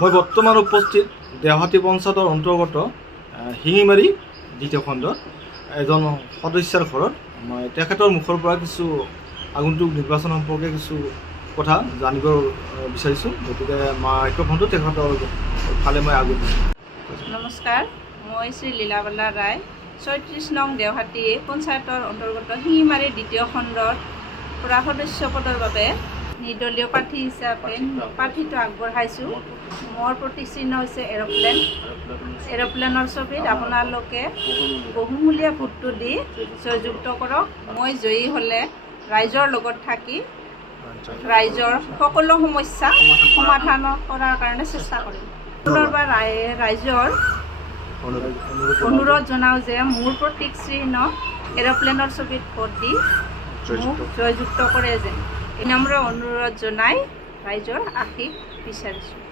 মই বৰ্তমান উপস্থিত দেওহাটী পঞ্চায়তৰ অন্তৰ্গত শিঙিমাৰী দ্বিতীয় খণ্ডৰ এজন সদস্যৰ ঘৰত। মই তেখেতৰ মুখৰ পৰা কিছু আগন্তুক নিৰ্বাচন সম্পৰ্কে কিছু কথা জানিব বিচাৰিছোঁ, গতিকে মাইক্ৰফোনটো তেখেতৰ ফালে মই আগত দিছোঁ। নমস্কাৰ, মই শ্ৰী লীলাবালা ৰায়, ৩৬ নং দেওহাটী পঞ্চায়তৰ অন্তৰ্গত শিঙিমাৰী দ্বিতীয় খণ্ডৰ পৰা সদস্য পদৰ বাবে নিৰ্দলীয় প্ৰাৰ্থী হিচাপে প্ৰাৰ্থীটো আগবঢ়াইছোঁ। মোৰ প্ৰতিচিহ্ন হৈছে এৰোপ্লেন। এৰোপ্লেনৰ ছবিত আপোনালোকে বহুমূলীয়া ভোটটো দি জয়যুক্ত কৰক। মই জয়ী হ'লে ৰাইজৰ লগত থাকি ৰাইজৰ সকলো সমস্যা সমাধান কৰাৰ কাৰণে চেষ্টা কৰিম। পুনৰবাৰ ৰাইজৰ অনুৰোধ জনাওঁ যে মোৰ প্ৰতীক চিহ্ন এৰোপ্লেনৰ ছবিত ভোট দি মোক জয়যুক্ত কৰে যেন বিনম্ৰ অনুৰোধ জনাই ৰাইজৰ আশীষ বিচাৰিছোঁ।